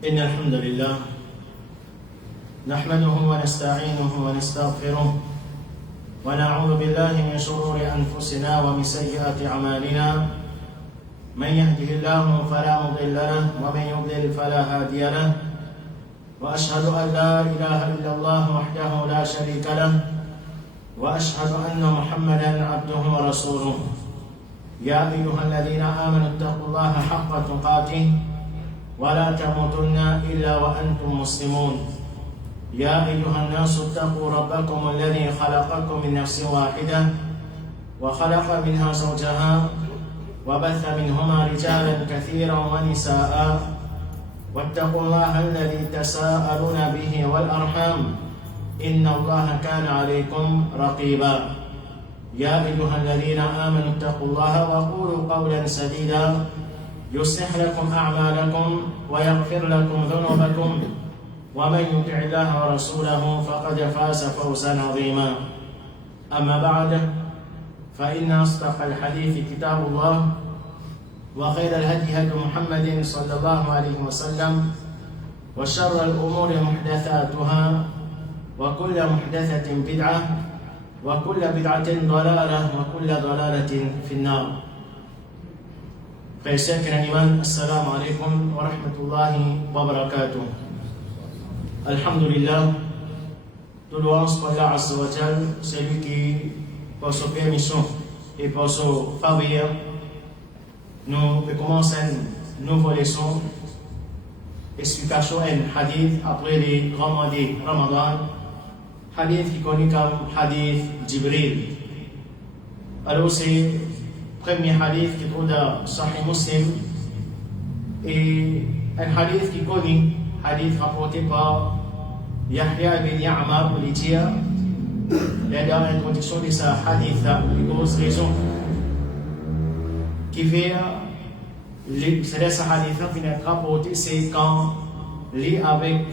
إن الحمد لله نحمده ونستعينه ونستغفره ونعوذ بالله من شرور أنفسنا ومن سيئات أعمالنا من يهده الله فلا مضل له ومن يضلل فلا هادي له وأشهد أن لا إله إلا الله وحده لا شريك له وأشهد أن محمدا عبده ورسوله يا أيها الذين آمنوا اتقوا الله حق تقاته ولا تموتن إلا وأنتم مسلمون يا أيها الناس اتقوا ربكم الذي خلقكم من نفس واحدة وخلق منها زوجها وبث منهما رجالا كثيرا ونساء واتقوا الله الذي تساءلون به والأرحام إن الله كان عليكم رقيبا يا أيها الذين آمنوا اتقوا الله وقولوا قولا سديدا يصلح لكم أعمالكم ويغفر لكم ذنوبكم ومن يطع الله ورسوله فقد فاز فوزا عظيما أما بعد فإن أصدق الحديث كتاب الله وخير الهدي هدي محمد صلى الله عليه وسلم وشر الأمور محدثاتها وكل محدثة بدعة وكل بدعة ضلالة وكل ضلالة في النار. Frères et sœurs iman, assalamu alaikum wa rahmatullahi wa barakatuh. Alhamdulillah, tout louange pour Allah Azza wa Jal, celui qui, pour sa permission et pour sa faveur, nous commençons une nouvelle leçon, explication un hadith après les grands mois de Ramadan, hadith qui connaît comme hadith Jibril. Alors c'est premier hadith qui trouve dans Sahih Muslim et un hadith qui connaît, hadith rapporté par Yahya ibn Ya'mar pour les dire, dans l'introduction de ce hadith, une grosse raison qui fait c'est ce hadith qui est rapporté, c'est quand lit avec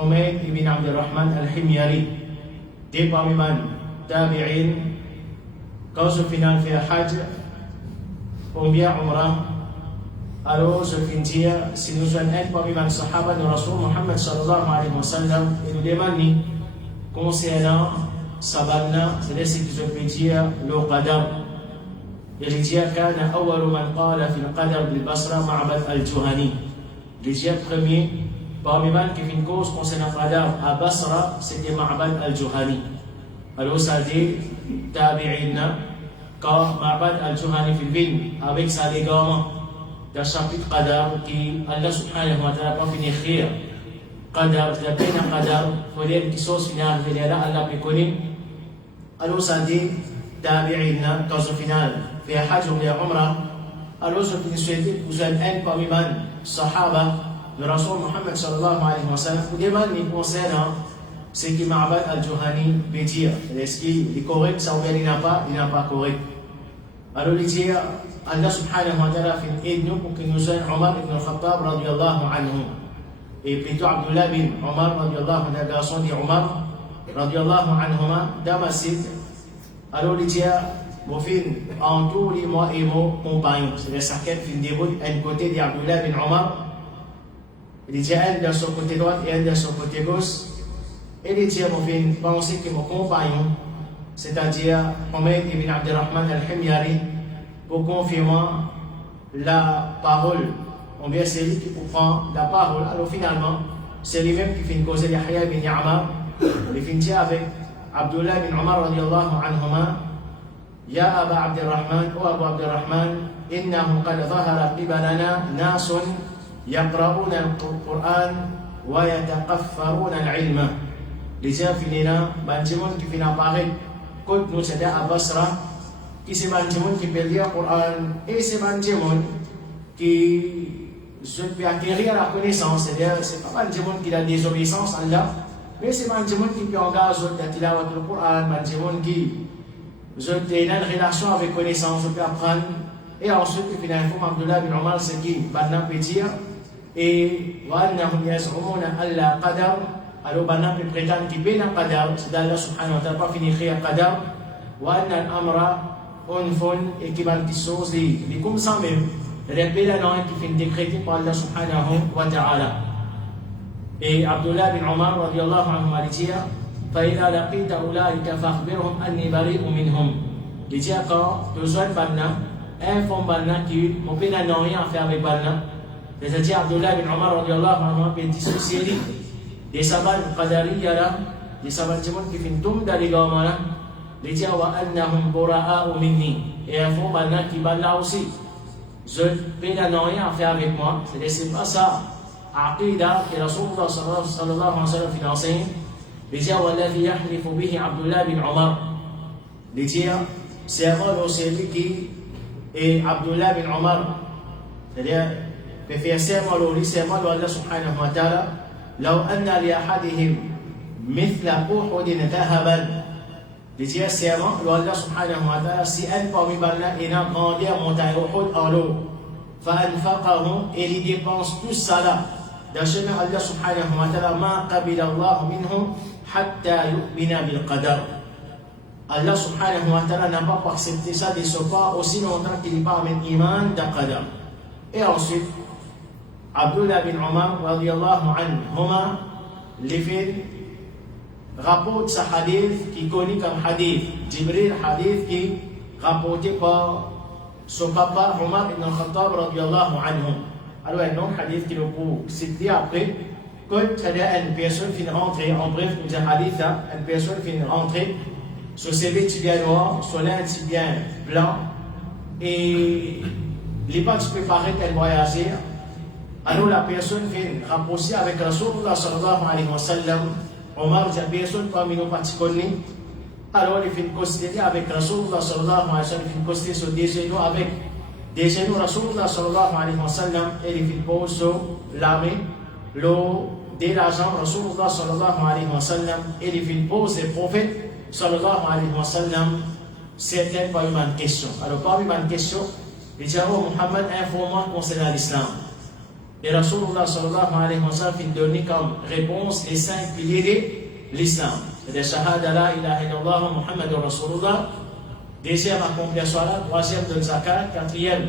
Humayd ibn Abdurrahman al-Himyari, des parmi man tabi'in, quand je final fait Hajj, ou bien Umrah, alors je viens dire, si nous sommes un parmi les Sahaba de Rasul Muhammad sallallahu alayhi wa sallam, et nous demandons concernant Sabana, c'est ce que je peux dire, le Qadar. Il dit كان أول من قال في القدر بالبصرة معبد الجهني. Il dit premier, parmi les qui font une cause concernant le Qadar à Basra, c'était Ma'bad al-Juhani. Alors ça dit, tabi'inna, quand Ma'bad al-Juhani fait ville avec sa légament d'un chapitre Qadar qui Allah subhanahu wa ta'ala a fini écrire Qadar, c'est la peine à Qadar, il faut dire une chose finale, il y a là Allah peut connaître. Alors ça dit tabi'inna, cause finale, fait Hajj ou bien Umrah. Alors je vous souhaite vous êtes un parmi les Sahaba de Rasul Muhammad sallallahu alayhi wa sallam, vous demandez concernant ce qui Ma'bad al-Juhani veut dire. Est-ce qu'il est correct, ça ou bien il n'a pas correct. Alors il dit, Allah subhanahu wa ta'ala fait aide nous pour que nous soyons Omar ibn al-Khattab radiallahu anhu. Et plutôt Abdullah bin Omar radiallahu anhu, garçon de Omar radiallahu anhuma, Damasid. Alors il dit, mon fils, en tous les mois et mots compagnons. C'est-à-dire, ça fait fin déroute, un côté d'Abdullah bin Omar. Il dit, un de son côté droit et un de son côté gauche. Et il dit, mon fils, pensez que mon compagnon, c'est-à-dire Humayd ibn Abdurrahman al-Himyari, pour confirmer la parole. On vient c'est lui qui prend la parole. Alors finalement, c'est lui-même qui fait une cause de Yahya ibn Ya'mar. Il finit avec Abdullah ibn Omar radiallahu anhuma. يا أبا عبد الرحمن أو أبو عبد الرحمن إنه قد ظهر قبلنا ناس يقرؤون القرآن ويتقفرون العلم. لجا فينا بانجمون qui finit apparaître quand nous c'était à Basra qui c'est bantimoun qui peut lire le Coran et c'est bantimoun qui se peut acquérir la connaissance. C'est-à-dire c'est pas bantimoun qui a la désobéissance à Allah, mais c'est bantimoun qui peut engager la tilawat du Coran, bantimoun qui je t'ai une relation avec connaissance, je peux apprendre. Et ensuite, finalement, Abdullah bin Omar, c'est qui Banna peut dire. Et وَأَنَّهُمْ يَزْعُمُونَ أَلَّا قَدَرْ. Alors, Banna peut prétendre qu'il y a un qadar, c'est d'Allah subhanahu wa ta'ala pas fini d'écrire qadar. وَأَنَّ الْأَمْرَ أُنْفٌ et qui va dire choses, les comme ça même, les belles qui finissent décréter par Allah subhanahu wa ta'ala. Et Abdullah bin Omar radiallahu anhu a dit فإذا لقيت أولئك فأخبرهم أني بريء منهم. Il dit quand besoin de Banna, informe Banna qui mon père n'a rien à faire avec Banna. C'est-à-dire Abdullah bin Omar radiallahu anhu a dissocié des sabbats qadariya là, des sabbats qui font tout dans les gamins là. Il dit wa annahum bura'u minni. Et informe Banna qui Banna aussi. Je père n'a rien à faire avec moi. C'est pas ça. Aqida que Rasulullah sallallahu alayhi wa sallam enseigne. Il dit والذي يحلف به عبد الله بن عمر. Il dit c'est celui qui est Abdullah bin Omar, c'est-à-dire que fait serment lui serment de Allah subhanahu wa ta'ala لو أن لأحدهم مثل أحد ذهبا. Il dit serment de Allah subhanahu wa ta'ala si un parmi eux est une grande montagne Uhud en l'eau فأنفقه et il dépense tout ça là dans chemin Allah subhanahu wa ta'ala ما قبل الله منه حتى يؤمن بالقدر. Allah subhanahu wa ta'ala n'a pas accepté ça de ce pas aussi longtemps qu'il n'est pas avec iman de qadar. Et ensuite, Abdullah bin Omar radiallahu anhuma les fait rapporte ce hadith qui est connu comme hadith Jibril, hadith qui est rapporté par son papa Omar ibn al-Khattab radiallahu anhu. Alors un autre hadith qui nous peut citer après quand une personne finit rentrer, en bref, nous disons hadith, une personne finit rentrer, son CV tibia noir, son lin tibia blanc, et les pas tu peux paraître qu'elle voyager. Alors la personne vient rapprocher avec Rasulullah sallallahu alayhi wa sallam. Omar dit la personne parmi nos partis connus. Alors il fait considérer avec Rasulullah sallallahu alayhi wa sallam, il fait considérer sur des genoux avec des genoux Rasulullah sallallahu alayhi wa sallam, et il fait pose sur l'armée. L'eau de l'argent Rasulullah sallallahu alayhi wa sallam, et il fait pose des prophètes sallallahu alayhi wa sallam. Certaines parmi une question. Alors parmi une question, il dit oh Muhammad, informe-moi concernant l'islam. Et Rasulullah sallallahu alayhi wa sallam fait donner comme réponse les 5 piliers de l'islam. C'est-à-dire shahada la ilaha illallah Muhammadur Rasulullah. Deuxième, accomplir salat. Troisième, donner zakat. Quatrième,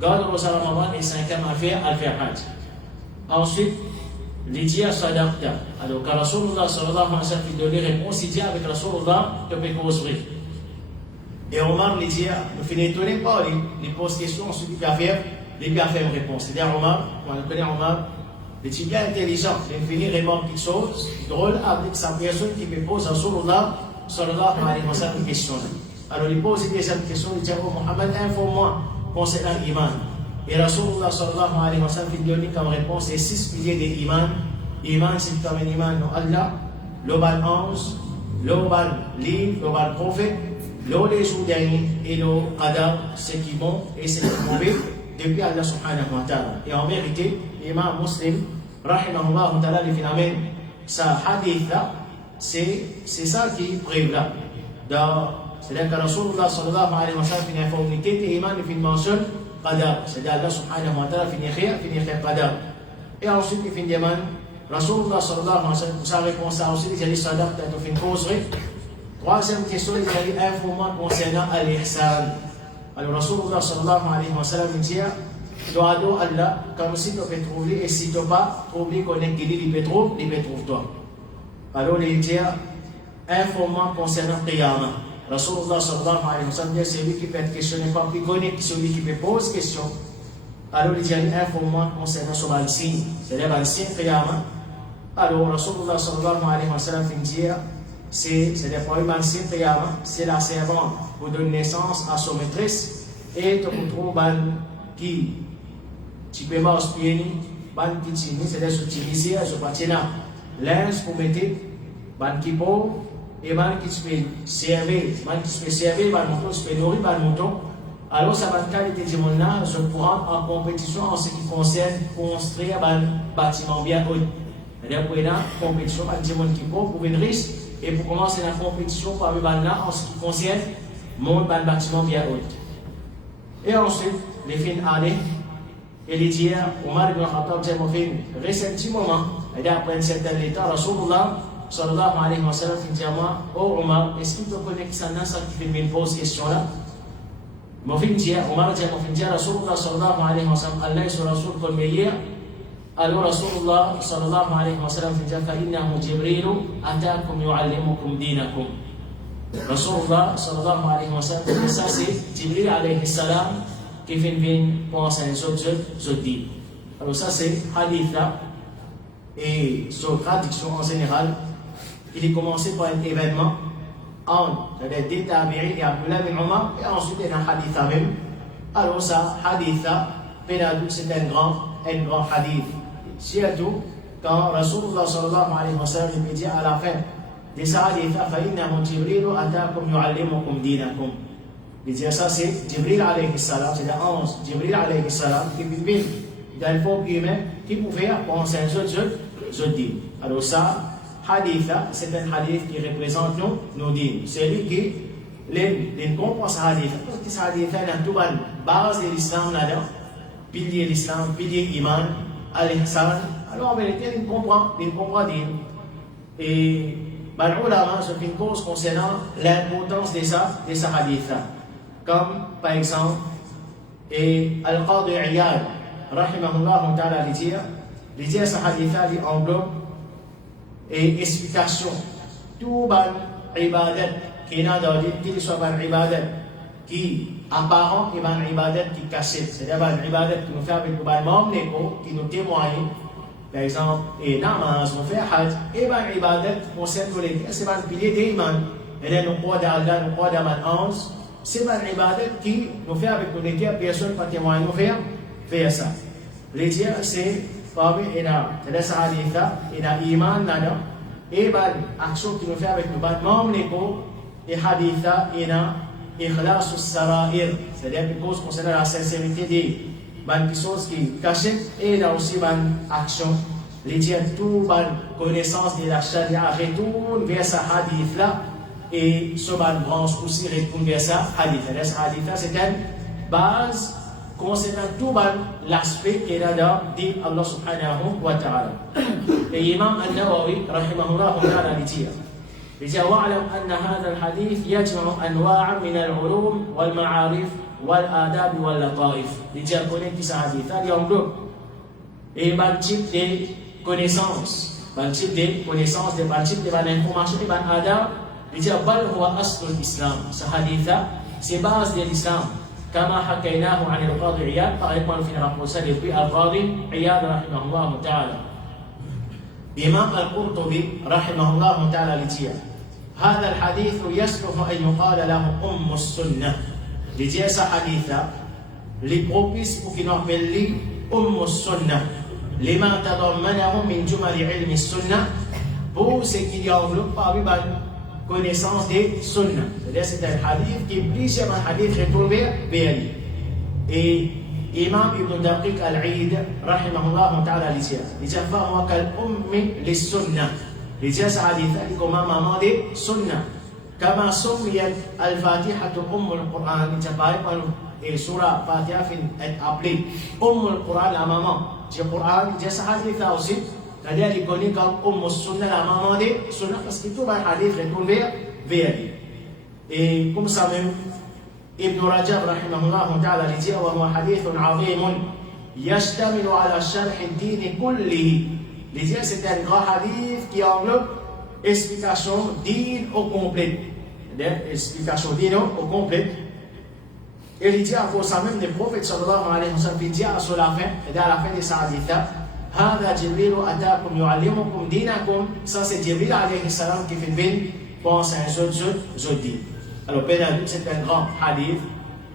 garder le Ramadan. Et cinquième, faire al-Hajj. Ensuite, il dit sadaqta. Alors, quand Rasulullah sallallahu alayhi wa sallam fait donner réponse, il dit avec Rasulullah, tu peux construire. Et Omar lui dit, ne finit étonné pas, il pose question, ensuite il peut faire une réponse. C'est-à-dire Omar, on connaît Omar, il est bien intelligent, il finit remarque quelque chose drôle avec sa personne qui me pose à Rasulullah sallallahu alayhi wa sallam une question. Alors il pose une deuxième question, il dit oh Muhammad, informe-moi concernant l'iman. Et Rasulullah sallallahu alayhi wa sallam fait donner comme réponse les 6 piliers de l'iman. L'iman c'est comme un iman en Allah, le bal ange, le bal livre, le bal prophète, le les jours derniers et le qadar, ce qui est bon et ce qui est mauvais depuis Allah subhanahu wa ta'ala. Et en vérité, l'imam muslim, rahimahullah ta'ala, les phénomènes, ça hadith là, c'est ça qui prévaut là. C'est-à-dire que Rasulullah sallallahu alayhi wa sallam finit informité de l'iman et finit mention qadar. C'est-à-dire Allah subhanahu wa ta'ala finit khayr qadar. Et ensuite, il finit demande, Rasulullah sallallahu alayhi wa sallam, pour sa réponse à aussi, il a dit sadaq, tu as fait une causerie. Troisième question, il y a information concernant al-ihsan. Alors Rasulullah sallallahu alayhi wa sallam dit doa Allah, comme si tu peux trouver, et si tu n'as pas trouvé qu'on est guéri, il peut trouver toi. Alors il dit information concernant Qiyamah. Rasulullah sallallahu alayhi wa sallam dit c'est lui qui peut être questionné, pas plus connu que celui qui peut poser question. Alors il dit information concernant son signe, c'est-à-dire le signe Qiyamah. Alors Rasulullah sallallahu alayhi wa sallam dit c'est-à-dire pour une signe Qiyamah, c'est la servante pour donner naissance à son maîtresse et tu retrouves qui tu peux pas hospiter qui tini c'est-à-dire ce Tunisia ce patina linge pour mettre qui pauvre et qui se fait servir mouton se fait nourrir mouton. Alors ça va être qualité de mon âge je pourrais en compétition en ce qui concerne construire un bâtiment bien haut. C'est-à-dire pour une compétition avec des gens qui pauvre pour une riche et pour commencer la compétition parmi les en ce qui concerne mon bâtiment bien haut. Et ensuite, les filles allaient et les dire, Omar ibn Khattab dit mon film, reste un petit moment, et après un certain temps, Rasulullah sallallahu alayhi wa sallam dit à moi, oh Omar, est-ce que tu connais que ça n'a ça qui fait me pose question là? Mon film dit, Omar dit mon film dit, Rasulullah sallallahu alayhi wa sallam, Allah est sur Rasul comme meilleur, Alors Rasulullah sallallahu alayhi wa sallam dit فإنه جبريل أتاكم يعلمكم دينكم. Rasulullah sallallahu alayhi wa sallam dit ça c'est Jibril alayhi salam qui vient pour enseigner ce dit. Alors ça c'est hadith là et sur traduction en général il est commencé par un événement entre des tabi'in et Abdullah bin Omar et ensuite il y a un hadith même. Alors ça hadith là c'est un grand hadith. Surtout quand Rasulullah sallallahu alayhi wa sallam dit à la fin de ce hadith فإنه جبريل أتاكم يعلمكم دينكم. Il dit ça c'est Jibril alayhi salam, c'est l'ange Jibril alayhi salam qui vient dans le forme humain qui pouvait penser ce dit. Alors ça hadith là c'est un hadith qui représente nos dînes. C'est lui qui les comprend ce hadith. Parce que ce hadith là dans toute la base de l'islam là, pilier l'islam, pilier iman, al-ihsan. Alors en vérité il comprend dire. Et les ulama se font une cause concernant l'importance de ce hadith là. Comme par exemple Al-Qadi Iyad rahimahullah ta'ala dit ce hadith là il englobe et explication tout les ibadat qui est dans le qu'il soit les ibadat qui apparent et les ibadat qui cachent, c'est-à-dire les ibadat qui nous fait avec le membre qui nous témoigne par exemple et namaz nous fait hajj et les ibadat concerne les c'est le pilier de l'iman et nous croit d'Allah nous croit d'Aman 11 c'est les ibadat qui nous fait avec les personnes qui témoignent nous faire ça les dire c'est parmi les hadith et l'iman là et les actions qui nous fait avec le membre et hadith et ikhlas as-sarair, c'est-à-dire que cause concernant la sincérité des choses qui cachent et là aussi action les dire tout connaissance de la charia retourne vers ce hadith là et ce branche aussi retourne vers ce hadith. Ce hadith là c'est une base concernant tout l'aspect qu'il y a dans Allah subhanahu wa ta'ala. Et Imam An-Nawawi rahimahullah ta'ala dit واعلم أن هذا الحديث يجمع أنواع من العلوم والمعارف والآداب واللطائف. لجي connaître ce hadith il englobe et un type de connaissances, un type de connaissances, un type d'informations, un adab. لجي بل هو أصل الإسلام. ce hadith c'est base de l'islam. كما حكيناه عن القاضي عياض par exemple في rapporté depuis القاضي عياض رحمه الله تعالى. إمام القرطبي رحمه الله تعالى لجي هذا الحديث يصلح أن يقال له أم السنة. لجي ce hadith les propice pour qu'il appelle lui أم السنة لما تضمنه من جمل علم السنة pour ce qu'il y englobe parmi les connaissances des sunnah. C'est-à-dire c'est un hadith qui est plusieurs hadiths retournés vers lui. Et Imam Ibn Daqiq al-Eid rahimahullah ta'ala dit فهو كالأم للسنة. Il dit ce hadith est comme maman des sunnah. كما سميت الفاتحة أم القرآن. Il dit par exemple et surah Fatiha est appelée Qur'an la maman du Qur'an. Il dit ce hadith là aussi c'est-à-dire il connaît comme Sunnah la maman des sunnah parce que tout le hadith retourne vers lui. Et comme ça même Ibn Rajab rahimahullah ta'ala dit وهو حديث عظيم يشتمل على شرح الدين كله. Il dit c'est un grand hadith qui englobe explication din au complet. C'est-à-dire explication din au complet. Et il dit à cause ça même le prophète sallallahu alayhi wa sallam, il dit à la fin, et à la fin de ce hadith-là, هذا جبريل أتاكم يعلمكم دينكم. Ça c'est Jibril alayhi salam qui fait venir pour enseigner ce din. Alors c'est un grand hadith.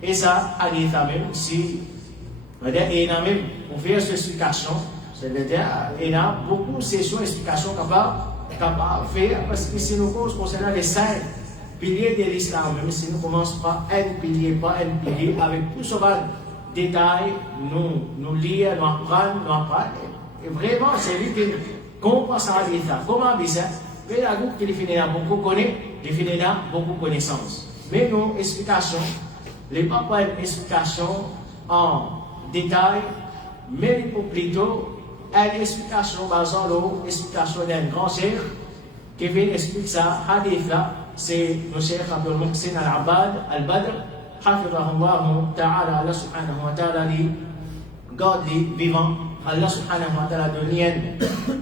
Et ça, hadith même, si il y a même pour faire cette explication, c'est-à-dire il y a beaucoup de sessions d'explication capables de faire, parce que si nous concernant les 5 piliers de l'islam, même si nous commençons par un pilier, avec tout ce détail, nous lire, nous apprendre. Et vraiment, c'est lui qui comprend ça, comment dire ça. Mais la groupe qui définira beaucoup connaît, définira beaucoup connaissance. Mais nos explications, les pas une explication en détail, mais plutôt une explication basant l'explication d'un grand cheikh qui vient expliquer ça, hadith là, c'est le cheikh Abdul Muhsin al-Abbad al-Badr, hafidhahullah ta'ala, Allah subhanahu wa ta'ala, garde les vivants Allah subhanahu wa ta'ala donne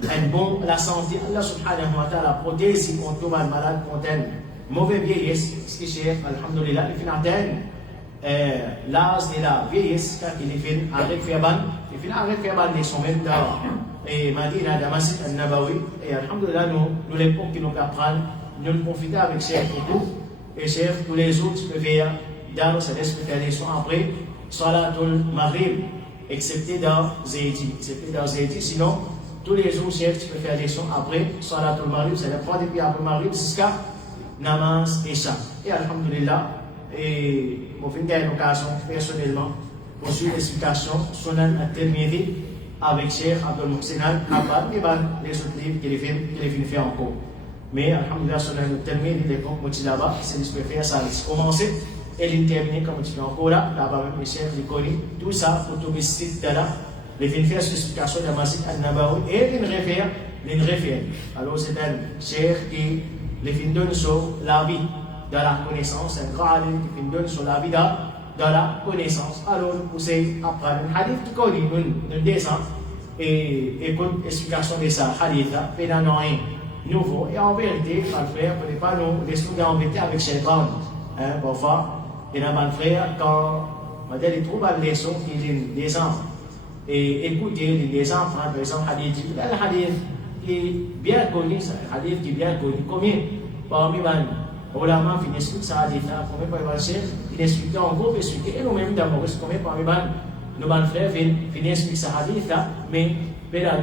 un bon, la santé, Allah subhanahu wa ta'ala protège si on tombe malade, on a une mauvaise vieillesse, ce qui est cher, alhamdulillah, il fait l'âge de la vieillesse, quand il fait avec Fiaban, il fait avec Fiaban, ils sont même dans et Madina, dans Masjid al-Nabawi, et alhamdulillah, nous l'époque qui nous apprennent, nous profitons avec Cheikh beaucoup, et Cheikh, tous les autres peuvent faire, dans sa laisse faire les soins après, Salatul Maghrib, excepté dans Zaydi. Sinon, tous les jours, Cheikh, tu peux faire les soins après, Salatul Maghrib, c'est le point depuis après Maghrib jusqu'à Namaz et Isha. Et alhamdulillah, et mon fin d'occasion personnellement, pour suivre l'explication, Sunan al-Tirmidhi, avec Cheikh Abdul Muhsin Al-Abbad, et les autres livres qu'il est fait en cours. Mais, alhamdulillah, Sunan al-Tirmidhi, l'époque où tu là-bas, c'est ce que faire ça, c'est commencer, et il termine comme tu es encore là-bas même, les chefs, les connus, tout ça, pour tout sites là, les fins faire l'explication de Masjid al-Nabawi, et les réfère. Alors, c'est un cheikh qui les fins donne sur la vie, dans la connaissance, un grand alim qui fin donne sur la vie, dans la connaissance. Alors, nous poussons à prendre un hadith qui connaît, nous descendons et écoute l'explication de ça, hadith, mais il n'y a rien nouveau. Et en vérité, mon frère, ne peut pas nous laisser embêter avec Shaitan. Parfois, il y a un frère, quand il trouve une leçon qui est des enfants, et écouter les enfants, par exemple, hadith, il y a un hadith qui est bien connu, un hadith qui est bien connu. Combien parmi les ulama finissent ça hadith, combien parmi les chefs, il explique en gros, et nous-mêmes d'abord, combien parmi nos frères finissent ça hadith, mais la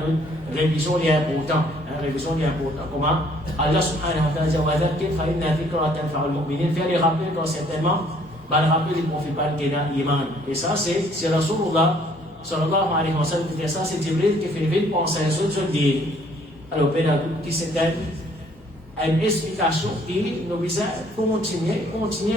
révision est importante. Révision est importante. Comment Allah subhanahu wa ta'ala dit wa dhakir fa inna dhikra tanfa'ul mu'minin. Faire les rappels quand certainement, le rappel il profite pas de l'iman. Et ça, c'est Rasulullah sallallahu alayhi wa sallam qui dit ça, c'est Jibril qui fait vite penser à un seul dit. Alors, qui c'est une explication qui nous vise à continuer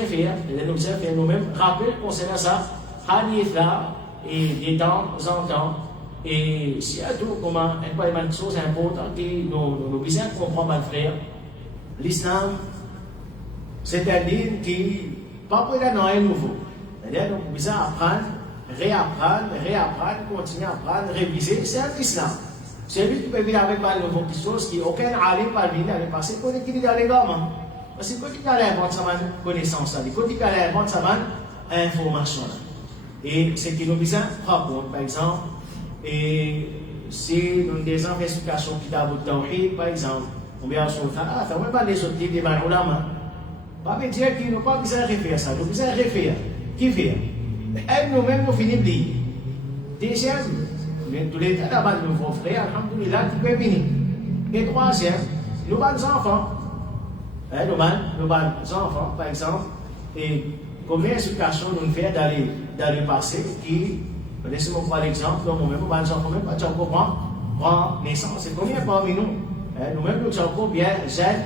à faire. Et nous vise à faire nous-mêmes rappel concernant ça, hadith là, et de temps en temps. Et s'il y a tout, comment, une chose importante qui nous vise à comprendre, mon frère, l'islam, c'est un dîme qui, pas pour rien nouveau. C'est-à-dire, nous vise à apprendre, réapprendre, continuer à apprendre, réviser, c'est un islam. C'est lui qui peut venir avec une nouvelle chose qui aucun alim pas venir avec parce que quand il est dans les gamins, parce que quand il a l'invente sa connaissance, quand il a l'invente sa information. Et ce qui nous vise à prendre, par exemple, et si nous avons des investigations qui ont de tawhid, par exemple, on vient sur le ça ne veut pas les autres livres des ulama. Pas me dire qu'ils n'ont pas besoin de refaire ça, nous avons besoin de refaire. Qui fait? Et nous-mêmes, nous finissons de lire. Deuxième, tous les temps, là-bas, nos frères, alhamdoulilah, qui peuvent venir. Et troisième, nous avons des enfants. Nous avons des enfants, par exemple, et combien d'explications nous faisons dans le passé qui, laissez-moi prendre l'exemple, nous-mêmes, nous avons des enfants, même pas encore prendre naissance. C'est combien parmi nous? Nous-mêmes, nous sommes encore bien jeunes.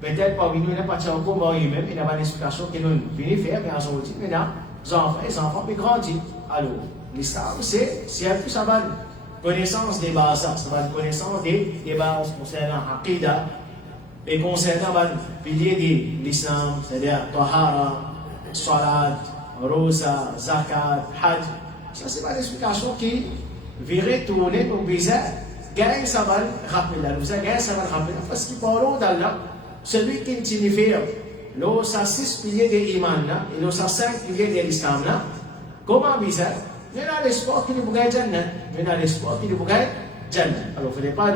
Peut-être parmi nous, il n'y a pas encore marié même, il y a une explication que nous venons faire, mais en ce moment, les enfants peuvent grandir. Alors, l'islam, c'est un peu ça va connaissance des bases, ça va connaissance des bases concernant Aqidah et concernant les piliers de l'islam, c'est-à-dire Tahara, Salat, Rosa, Zakat, Hajj. Ça, c'est pas l'explication qui virait tourner pour bizarre. Gagne ça va rappeler là, nous gagne ça va rappeler parce qu'il parle d'Allah, celui qui signifie l'eau ça 6 piliers de l'iman et l'eau ça 5 piliers de l'islam là. Comment bizarre? Il y a l'espoir qui nous bougaille Jannah. Il y a l'espoir qui nous bougaille Jannah. Alors, il ne faut pas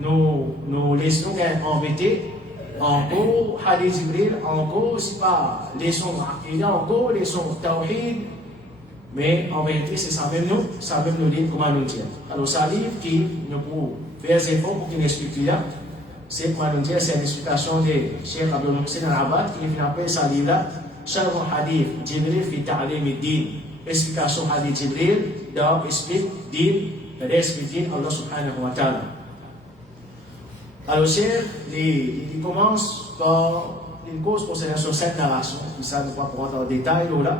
nous laisser embêter. Encore, Hadith Jibril, encore, c'est pas leçon Aqidah, encore, leçon Tawhid. Mais en vérité, c'est ça même nous dit comment nous dire. Alors, ça livre qui nous peut faire des efforts pour qu'il nous explique là. C'est comment nous dire, c'est une explication de Cheikh Abdul Muhsin Al-Abbad qui appelle ça livre là. Sharh Hadith Jibril fi Ta'lim ad-Din. Explication hadith Jibril dans explique Allah subhanahu wa ta'ala. Alors, Cheikh, il commence par une cause concernant sur cette narration, qui ça ne va pas prendre en détail là,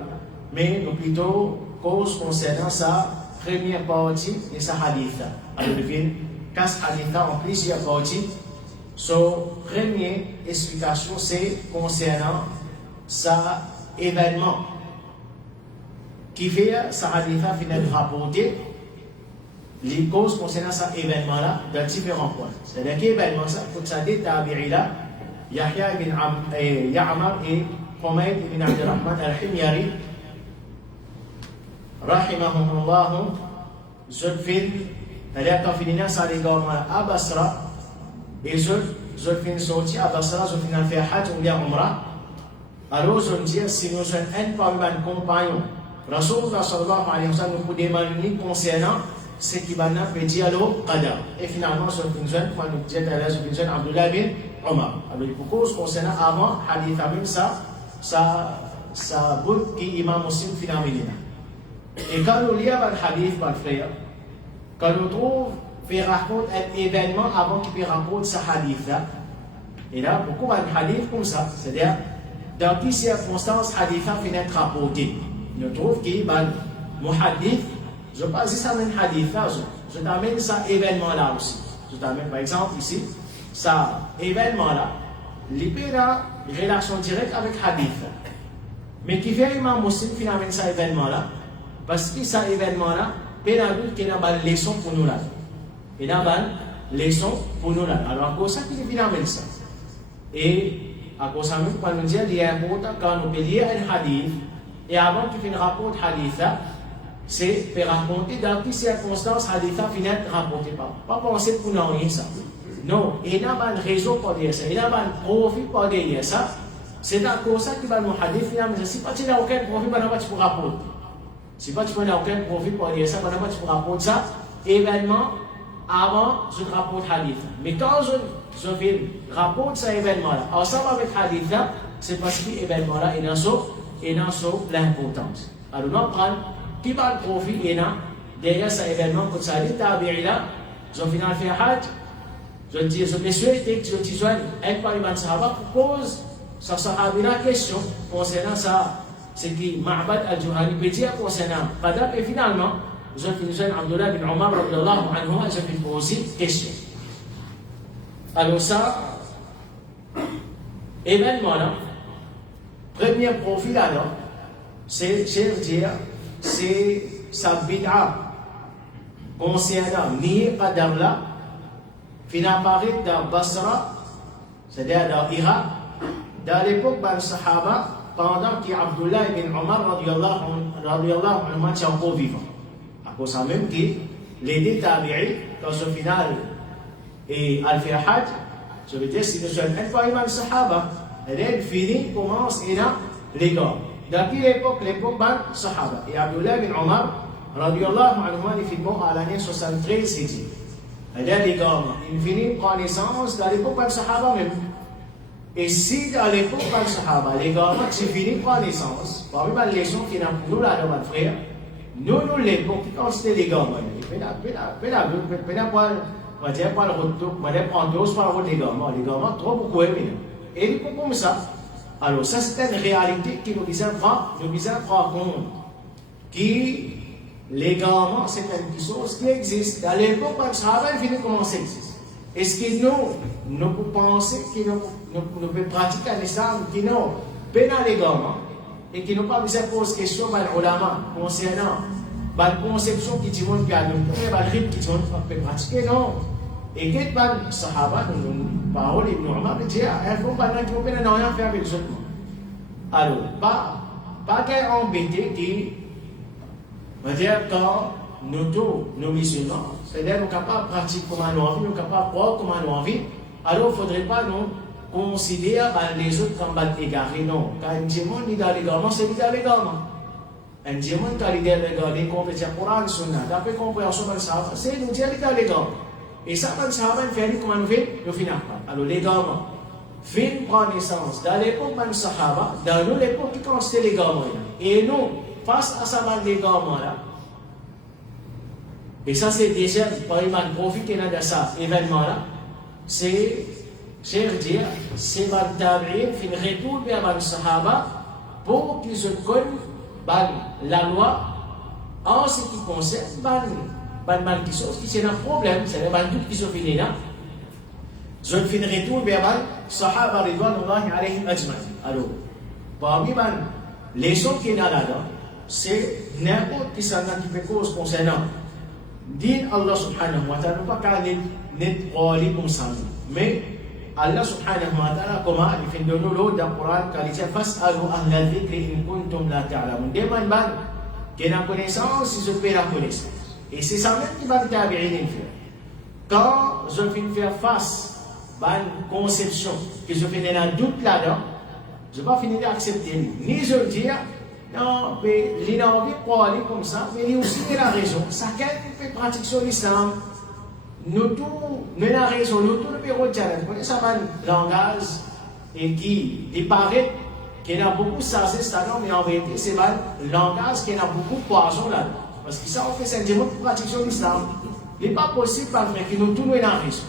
mais plutôt cause concernant sa première partie de sa hadith. Alors, il devine 4 hadiths en plusieurs parties. Sa première explication, c'est concernant sa événement. Qui fait sa haditha finit rapporté les causes concernant cet événement-là dans différents points. C'est-à-dire qu'événement ça, pour ça des tabi'ila, Yahya ibn Ya'mar et Humayd ibn Abdurrahman al-Himyari, rahimahumullah, Zulfin, c'est-à-dire quand finina ça les gars à Basra, et Zulfin sorti à Basra, Zulfin a fait Hajj ou bien Umrah. Alors, je dis, si nous sommes un parmi nos compagnons, Rasulullah sallallahu alayhi wa sallam nous peut demander concernant ce qui va nous dire le qadar. Et finalement, je nous dit à l'aise, je Abdullah bin Omar. Alors, il faut cause concernant avant, hadith même ça bout qui imam muslim finalement. Et quand nous lisons le hadith, mon frère, quand nous trouvons fait raconter un événement avant qu'il raconte ce hadith-là, et là, beaucoup de hadith comme ça, c'est-à-dire, dans quelles circonstances hadith a fini d'être rapporté. Nous trouvons qu'il y a un hadith, je ne sais pas si ça amène hadith là, je t'amène ça événement là aussi. Je t'amène par exemple ici, ça événement là, il y a une relation directe avec hadith. Mais qui fait imam muslim qui amène ça événement là, parce que ça événement là, il y a une leçon pour nous là. Il y a une leçon pour nous là. Alors à cause de ça, qui amène ça. Et à cause de ça, quand nous disons, il y a important quand nous lire un hadith, et avant qu'il finisse rapporter hadith là, c'est de raconter dans quelles circonstances hadith là finit de rapporter. Pas penser pour nous rien ça. Non, il y a une raison pour dire ça, il y a un profit pour dire ça. C'est à cause de ça que le hadith finalement, si pas tu n'as aucun profit, tu peux rapporter. Si pas tu n'as aucun profit pour dire ça, tu peux rapporter ça, événement avant je rapporte hadith. Mais quand je viens rapporter cet événement-là, ensemble avec hadith là, c'est parce que l'événement-là est dans l'importance. Alors nous prenons qui va le profit et derrière cet événement, quand ça dit tabi'ila, je finis à faire hajj, je dis, je me souhaite que je te joigne un parmi les sahaba pour cause ça sahabi la question concernant ça, c'est qui Ma'bad al-Juhani peut dire concernant Qadar et finalement, je finis Abdullah bin Omar radiyallahu anhu et je finis poser question. Alors ça, événement-là, premier profil alors, c'est, je veux dire, c'est sa bid'a concernant nier Qadar là, qui apparaît dans Basra, c'est-à-dire dans Irak, dans l'époque des Sahaba, pendant qu'Abdullah ibn Omar radiyallahu anhu était encore vivant. À cause de même que les deux tabi'i, quand au final, et al-fait hajj, je veux dire, si nous sommes un peu des Sahaba, elle finit, commence, et là, les gars. Depuis l'époque des Sahaba. Et Abdullah ibn Omar radiyallahu anhu, il est mort à l'année 73 Hijri. C'est-à-dire les gars, il finit prend naissance dans l'époque des Sahaba même. Et si dans l'époque des Sahaba, les gars, qui finit prend naissance, parmi les leçons qui n'ont pour nous là, mon frère, nous l'époque, quand c'était les gars, on va dire pas le retour, on va dire prendre dose par le retour des gars, trop beaucoup aimé. Et il faut comme ça. Alors ça c'est une réalité qui nous vient prendre compte. Qui les gamins, c'est une chose qui existe. À l'époque, le Sahaba, il finit comment ça existe. Est-ce que nous pouvons penser que nous pouvons pratiquer un islam qui nous pénal les gamins et qui nous pas besoin de poser question par les ulama concernant la conception qui dit qu'on peut adopter, le rythme qui dit qu'on peut pratiquer, non. Et que les Sahaba, nous parole Ibn Umar, dit il faut pas que nous ne rien faire avec les autres. Alors, pas qu'un embêté qui c'est-à-dire quand nous musulmans, c'est-à-dire nous sommes capables de pratiquer comme nous envie, nous sommes capables de croire comme nous envie, alors il ne faudrait pas nous considérer les autres comme égarés, non. Quand un diamant est dans l'égarement, c'est dans l'égarement. Un diamant quand il est dans l'égarement, comme le Coran, le Sunna, d'après compréhension de ça, c'est nous dire dans l'égarement. Et ça, quand ça va faire comme nous finissons pas. Alors l'égarement, fin prend naissance dans l'époque de Sahaba, dans nous l'époque qui constate l'égarement. Et nous, face à ça, les gamins-là, et ça c'est déjà, par exemple, le profit qu'il y a de ça, événement-là, c'est, je veux dire, c'est le tabi'in qui retourne vers les Sahaba pour qu'ils se connaissent la loi en ce qui concerne les choses qui c'est un problème, c'est les doutes qui sont finis là. Je fais retour vers les Sahaba ridwanullahi alayhim ajma'in. Alors, parmi les leçons qu'il y a là-dedans, c'est n'importe qui s'en a qui fait cause concernant Dit Allah subhanahu wa ta'ala, pas qu'à net comme ça. Mais Allah subhanahu wa ta'ala, comment il fait de nous l'eau dans le Coran, quand il dit Fas'alu ahla dhikri in kuntum la ta'lamun. Demande, qu'il a connaissance, si je peux la connaissance. Et c'est ça même qui va le tabi'in faire. Quand je viens faire face à une conception, que je fais un doute là-dedans, je ne vais pas finir d'accepter, ni je dire, non, mais il a envie de parler comme ça, mais il a aussi la raison. Chacun peut pratiquer sur l'islam. Nous tous, nous avons raison, nous tous, nous pouvons challenge. Vous ça va un langage et qui paraît qu'il y a beaucoup de sagesse là-dedans, mais en vérité, c'est un langage qui a beaucoup de poison là-dedans. Parce que ça, on fait sentiment de pratique sur l'islam. Il n'est pas possible parce que nous tous, nous avons raison.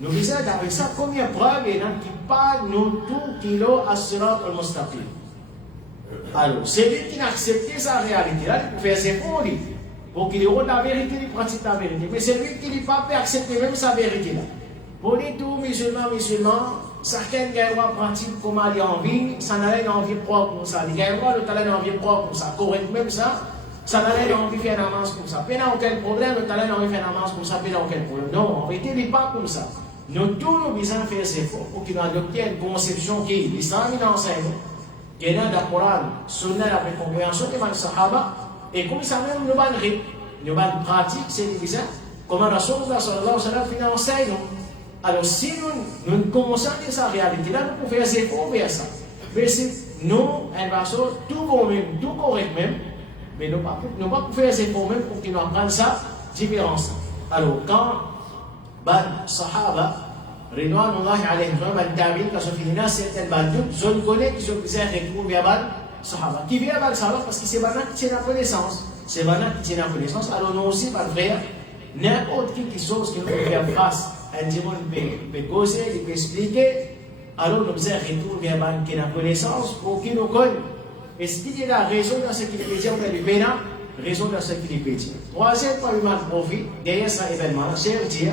Nous disons avec ça, combien de preuves il y a qui parlent, nous tous, qui l'ont assuré au mustaqim. Alors, c'est lui qui a accepté sa réalité. Là, il peut faire ses efforts pour qu'il ait la vérité, il pratique la vérité. Mais c'est lui qui n'a pas pu accepter même sa vérité là. Pour les tous musulmans, certains gagnent pratique comme il a envie, ça n'a pas envie propre comme ça. Les gagnent le talent envie propre comme ça. Correct même ça, ça n'a pas envie de faire un avance comme ça. Puis il n'y a aucun problème, le talent envie de faire un avance comme ça, puis il n'y a aucun problème. Non, en vérité, il n'est pas comme ça. Nous tous nous besoin faire ses efforts pour qu'il ait adopté une conception qui est l'islam enseigne. Il y a dans le Coran, Sunna, la compréhension des Sahaba, et comme ça même nous avons une pratique, c'est bizarre, comment Rasulullah sallallahu alayhi wa sallam enseigne. Alors si nous commençons à sa réalité là, nous pouvons faire des efforts vers ça. Mais si nous, un vassal, tout bon même, tout correct même, mais nous ne pouvons pas faire des efforts même pour qu'ils nous apprennent ça, différence. Alors quand les Sahaba, Ridwanullahi alayhim, les tabi'in, quand ils finissent certaines bandes, je connais qu'ils ont besoin de retrouver les Sahaba. Qui vient à Sahaba parce que c'est maintenant qui tient la connaissance. C'est maintenant qui tient la connaissance. Alors nous aussi, par frère, n'importe qui chose que nous pouvons faire face, un démon peut causer, il peut expliquer, alors nous devons retrouver la connaissance pour qu'il nous connaisse. Est-ce qu'il y a la raison dans ce qu'il peut dire, ou bien raison dans ce qu'il peut dire. Troisième point de profit, derrière cet événement, c'est dire,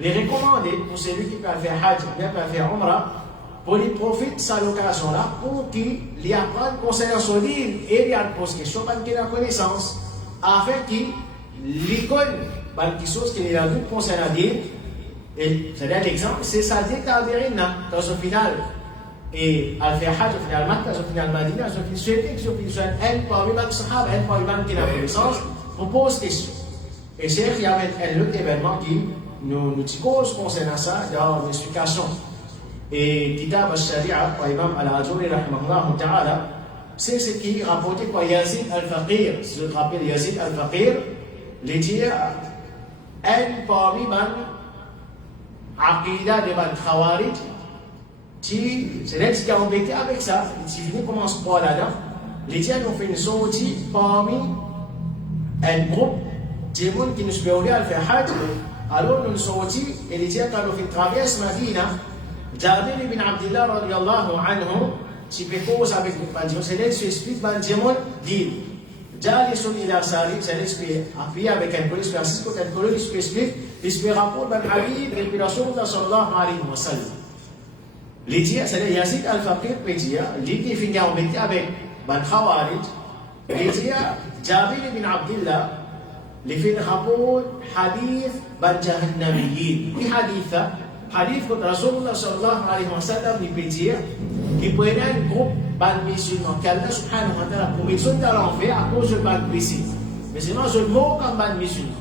les recommander pour celui qui peut faire Hajj, ou bien peut faire Umrah, pour lui profiter de cette occasion-là, pour qu'il y apprenne concernant son livre et il y a une question, qu'il ait la connaissance, afin qu'il lui connaisse quelque chose qu'il a vu concernant le livre. Et c'est-à-dire l'exemple, c'est ça dit qu'Albérina, dans ce final, et al faire Hajj, au final Makkah, au final Madina, au final souhaité que ce soit un parmi les Sahaba, un parmi les qui a la connaissance, pour poser question. Et c'est qu'il y avait un autre événement qui nous cause concernant ça dans l'explication. Et Kitab al-Sharia, par Imam al-Ajuri, rahimahullah ta'ala, c'est ce qui rapporté par Yazid al-Faqir. Si je te rappelle Yazid al-Faqir, il dit un parmi les Aqidah de Khawarij, c'est là qui a embêté avec ça. Si je commence par là-dedans, les gens ont fait une sortie parmi un groupe de gens qui nous permettent de faire Hajj. Alors nous sommes sortis et les gens quand nous fait traverse Madina, Jabir ibn Abdullah radiallahu anhu, qui fait cause avec le Bandion, c'est là qui explique Bandion dit Jalisun ila Sari, c'est là qui appuyé avec un police, parce que un police explique, il se rapporte d'un hadith de Rasulullah sallallahu alayhi wa sallam. Les gens, c'est là Yazid al-Faqir Pédia, lui qui finit embêté avec Ban Khawarij, les gens, Jabir ibn Abdullah, les fait le rapport hadith Ban Jahannamiyin. Qui hadith que Rasulullah sallallahu alayhi wa sallam lui peut dire qu'il prenait un groupe ban musulman qu'Allah subhanahu wa ta'ala pour mettre dans l'enfer à cause de ban précis. Mais c'est non seulement comme ban musulman.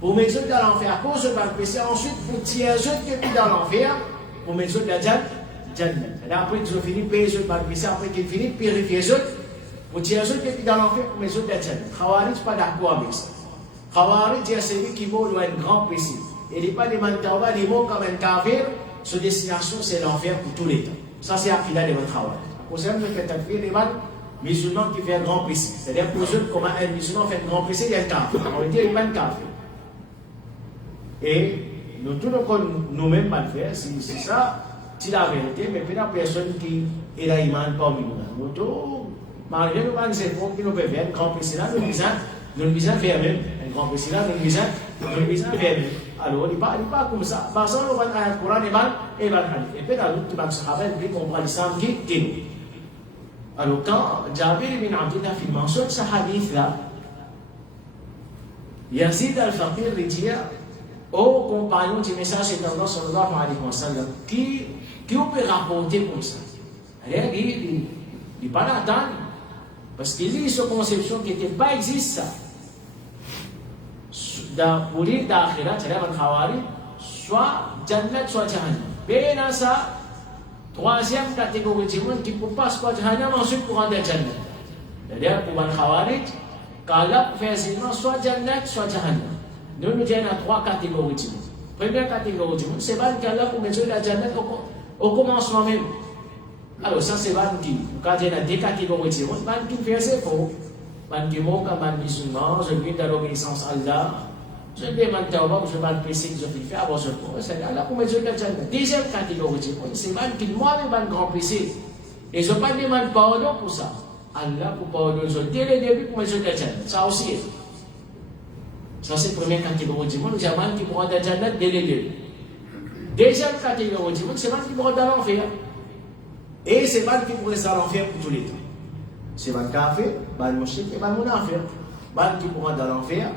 Pour mettre dans l'enfer à cause de ban précis, ensuite pour tirer ceux qui sont dans l'enfer, pour mettre dans la Jannah. Et après qu'ils ont fini de payer ceux ban précis, après qu'ils finissent de purifier ceux, pour tirer ceux qui sont dans l'enfer, pour mettre dans la Jannah. Khawarij pas d'accord avec ça. Khawarij c'est celui qui vaut un grand précis. Il n'est pas des mantawa, des mots comme un kafir, sa destination c'est l'enfer pour tous les temps. Ça c'est Aqida de votre travail. Pour ça, nous faisons takfir les musulmans qui font un grand précis. C'est-à-dire pour eux, comment un musulman fait un grand précis, il y a un kafir. En réalité, il n'y a pas de kafir. Et nous tous nous-mêmes pas le faire, c'est ça, c'est la vérité, mais puis la personne qui est là, il m'a parmi nous. Nous tous, malgré nous, nous efforts qui nous peuvent faire un grand précis là, nous visons faire même. Un grand précis là, nous visons faire même. Alors, il n'est pas comme ça. Parce qu'on va dans le Coran et dans le Hadith. Et puis, dans l'autre, il se rappelle qu'on comprend l'islam qui est. Alors, quand Jabir ibn Abdullah mentionne ce hadith-là, Yazid al-Faqir dit aux compagnons du message d'Allah sallallahu alayhi wa sallam qui peut rapporter comme ça. Il n'est pas là-dedans. Parce qu'il y a cette conception qui n'était pas existe ça. Pour les d'akhirat, c'est-à-dire le khawari, soit Jannat, soit Jahannam. Mais dans ça, troisième catégorie de monde qui ne peut pas soit Jahannam, ensuite pour rendre Jannat. C'est-à-dire pour le khawari, quand là, facilement, soit Jannat, soit Jahannam. Nous nous disons à trois catégories de monde. Première catégorie de monde, c'est pas qu'Allah pour mettre la Jannat au commencement même. Alors ça c'est ban qui, quand il y a des catégories de monde, ban qui fait c'est faux. Ban qui manque à ban musulman, je viens de l'obéissance à Allah, je demande tawbah, je ban péché que je fais avant ce point. C'est Allah pour mettre la Jannat. Deuxième catégorie de monde, c'est ban qui moi-même ban grand péché. Et je ne demande pas pardon pour ça. Allah pour pardonner dès le début pour mettre la Jannat. Ça aussi. Ça c'est la première catégorie de monde, c'est ban qui prend la Jannat dès le début. Deuxième catégorie de monde, c'est ban qui prend dans l'enfer. Et c'est pas qui pourrait rester à l'enfer pour tous les temps. C'est pas le kafir, pas le mouchik et pas le munafir. Pas qui pourra dans l'enfer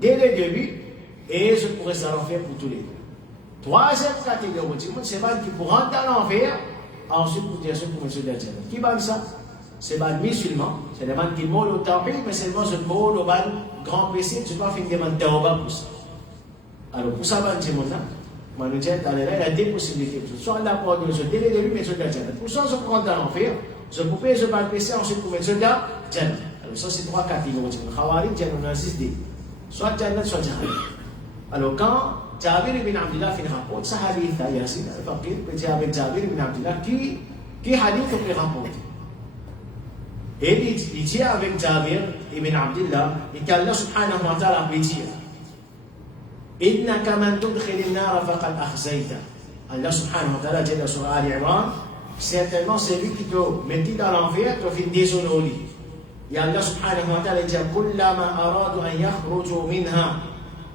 dès le début et je pourrais rester à l'enfer pour tous les temps. Troisième catégorie, c'est pas qui pourra dans l'enfer ensuite pour dire ce pour monsieur Dajjal. Qui parle ça? C'est pas le musulman, c'est le man qui molle au tawhid, mais seulement ce molle au grand péché, tu dois faire des man tawbah pour ça. Alors pour ça, le monde là. Il y a deux possibilités. Soit la pardonne, je dès le début, mais je dois Jannat. Pour ça, je prends dans l'enfer, je pouvais, je vais le péché, ensuite pour mettre Jannat. Alors, ça, c'est trois catégories. Khawari, Jannat, on a 6 dés. Soit Jannat, soit Jannat. Alors, quand Jabir ibn Abdullah fait un rapport, ça hadith à Yasin, al-Faqir, petit avec Jabir ibn Abdullah, qui hadith au rapport. Et il dit avec Jabir ibn Abdullah, et qu'Allah subhanahu wa ta'ala a dit, إنك من تدخل النار فقد أخزيته. Allah subhanahu wa ta'ala dit dans Surah Al-Imran, certainement c'est lui qui te met dans l'enfer, te fait déshonorer. Et Allah subhanahu wa ta'ala dit كلما أرادوا أن يخرجوا منها.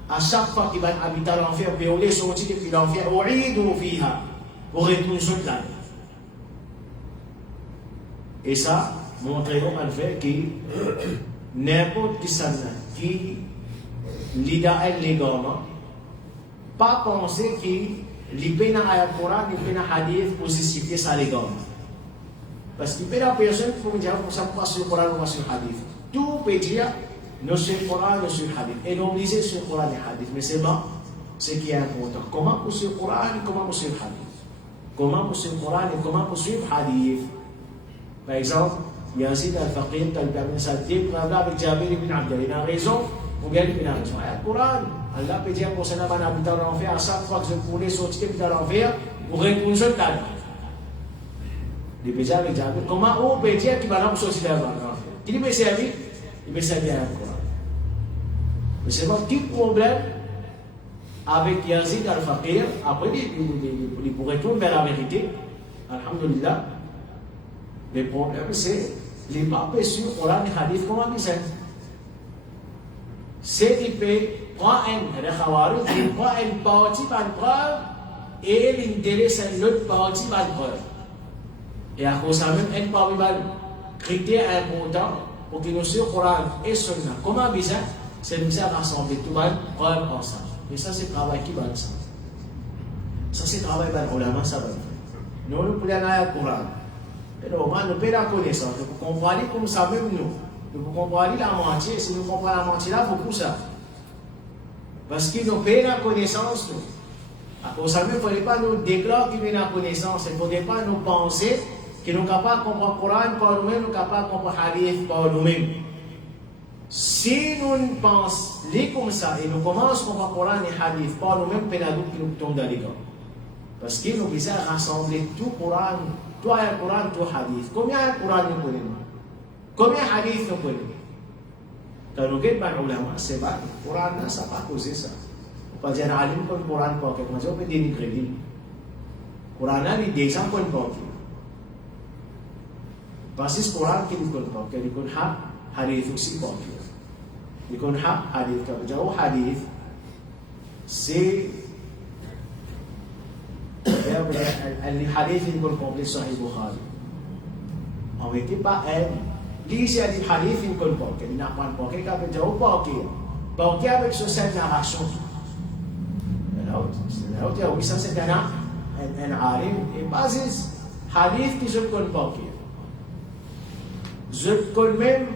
À chaque fois qu'ils vont habiter l'enfer, puis on les sortit depuis l'enfer, أعيدوا فيها. Pour retourner sur la terre. Et ça, montrez-nous en fait que n'importe qui s'en qui l'ida est légalement, pas penser que l'ipé dans le Coran, l'ipé dans le hadith pour justifier ça légalement. Parce que la personne qui peut me dire que ça passe sur le Coran ou sur le hadith. Tout peut dire non sur le Coran, non sur le hadith. Et l'obliger sur le Coran et le hadith. Mais c'est bon, ce qui est important. Comment pour sur le Coran et comment pour sur le hadith. Comment pour sur le Coran et comment pour sur le hadith. Par exemple, Yazid al-Faqir, qui a permis ça de dire, avec Jabir ibn Abdullah, il a raison. Ou bien il a raison. Le Coran, Allah peut dire qu'on s'en a pas habité dans l'enfer, à chaque fois que je voulais sortir dans l'enfer, pour répondre sur la il peut dire avec Jabir, comment on peut dire qu'il va sortir dans l'enfer? Qui peut servir? Il peut servir à le Coran. Mais c'est pas petit problème avec Yazid al-Faqir, après il pourrait retourner vers la vérité, alhamdulillah. Le problème c'est les papes sur le Coran et le hadith, comment ils disent? C'est qu'il prend un khawari, il prend une partie par preuve et il intéresse une autre partie par preuve. Et à cause de ça, même un parmi les critères importants pour que nous soyons Coran et Sunna. Comment bien c'est nous rassembler tout le monde preuve ensemble. Et ça, c'est le travail qui va ensemble. Ça, c'est le travail de l'ulama, ça va faire. Nous, nous pouvons aller au Coran. Et nous, nous pouvons la connaissance. Nous pouvons comprendre comme ça même nous. Nous pouvons comprendre la moitié. Si nous comprenons la moitié là, il faut pour ça. Parce que nous payons la connaissance. À cause de ça, il ne faudrait pas nous déclarer qu'il y a la connaissance. Il ne faudrait pas nous penser que nous sommes capables de comprendre le Coran par nous-mêmes, nous sommes capables de comprendre le Hadith par nous-mêmes. Si nous pensons comme ça et nous commençons à comprendre le Coran et le Hadith par nous-mêmes, c'est là que nous tombons dans les gars. Parce que nous devons rassembler tout le Coran, tout le Coran, tout le Hadith. Combien de Coran nous connaissons? Combien de Hadith nous connaissons? Quand nous regardons les ulama, c'est pas le Coran, ça n'a pas causé ça. On peut dire que le Coran n'est pas quelque chose, on peut dénigrer. Le Coran a des gens qui ne pas. Parce que le Coran qui ne connaît pas, il y a hadith aussi pas. Il y a hadith. Quand hadith, c'est le hadith qui est complet sur le Bukhari. On ne dit pas un. Lise di hadith in kon poke, di nakman poke, kapit jauh poke. Donc, avec cette narration, oui, ça c'est un alim, et basé hadith qui se connaît pas. Je connais même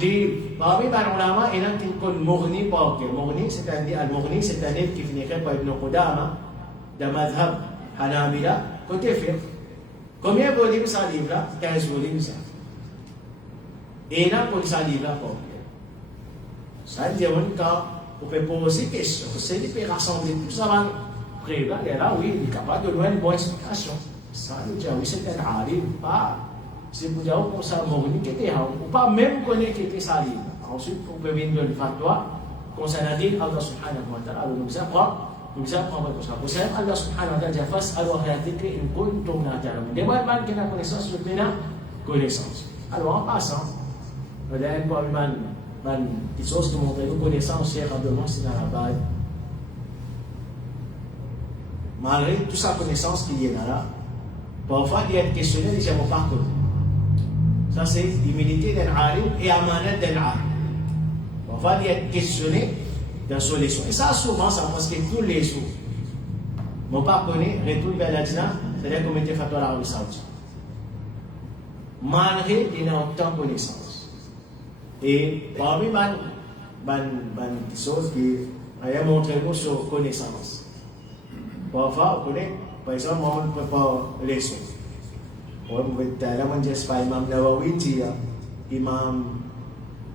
les parmi les ulama, il y a qui connaissent Mughni pas. Mughni, c'est-à-dire Al-Mughni, c'est un livre qui finit par Ibn Qudama, de Madhab Hanabila, côté fiqh. Combien de volumes ça livre là? 15 volumes ça. Et il y a pour ça livre là pas. Ça veut dire quand on peut poser des questions, c'est qu'il peut rassembler tout ça avant prévoir, et là oui, il est capable de donner une bonne explication. Ça veut dire oui, c'est un alim, pas. C'est pour dire qu'on s'est Mughni qui était, ou pas même connaître qui était ça livre. Ensuite, on peut venir le fatwa, concernant Allah subhanahu wa ta'ala, nous apprend pour ça. Pour ça, Allah subhanahu wa ta'ala dit fas'alu ahla dhikri in kuntum la ta'lamun. Des fois, il y a connaissance, le plein connaissance. Alors, en passant, il y a une chose qui montre une connaissance, c'est rapidement, c'est dans la base. Malgré toute sa connaissance qu'il y a là, parfois, il y a une questionnaire qui ne sont pas connus. Ça, c'est l'humilité d'un alim et amanat d'un alim. Parfois, il y a une questionnaire dans solution. Et ça, souvent, ça parce que tous les jours, mon pas connu, retourne vers l'Adina, c'est-à-dire qu'on mettait fatwa l'Arabie Saoudite. Malgré il y a autant de connaissances. Et parmi les choses qui ont montré nous sur connaissance. Parfois, on connaît, par exemple, on ne peut pas les choses. On peut dire, on dit, c'est pas Imam Nawawi, Imam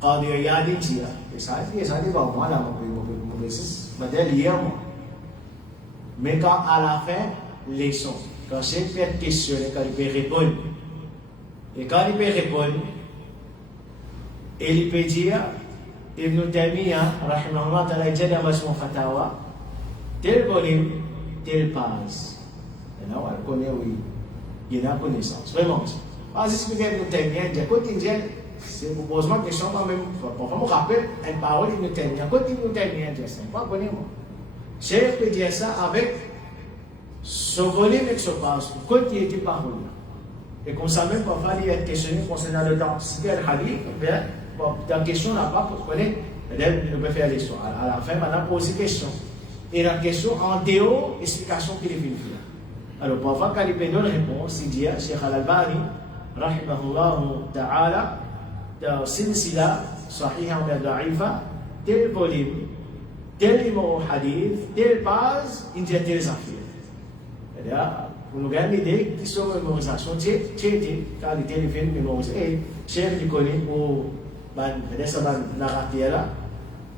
Qadi Iyadi, et ça dit, moi, là, mais quand à la fin, les sons, quand c'est une question, quand il peut répondre, et quand il peut répondre, il peut dire, Ibn Taymiyyah, rahimahullah ta'ala, il dit dans son fatawa, tel volume, telle page. Et là, on connaît, oui, il y a une connaissance, vraiment. Pas expliquer Ibn Taymiyyah, il dit, quotidien, c'est pour poser une question, moi-même, pour me rappeler une parole d'Ibn Taymiyyah. Quand Ibn Taymiyyah dit ça, moi, je connais, moi. Cheikh peut dire ça avec son volume et son page, quand il était parole. Et comme ça, même parfois, il y a une question concernant le temps. Si il y a le hadith, dans la question, on n'a pas pour connaître, on peut faire l'histoire. À la fin, on a posé une question. Et la question, en déo, explication qu'il est venu faire. Alors, parfois, quand il peut donner une réponse, il dit, Cheikh Al-Albani, rahimahullah ta'ala, dans silsila, sahiha ou da'ifa, tel volume, tel numéro hadith, telle page, il dit telles affaires. C'est-à-dire, pour nous gagner l'idée, qui sont mémorisation, quand il téléphone mémorisé, et chef du connaît pour le narrateur là,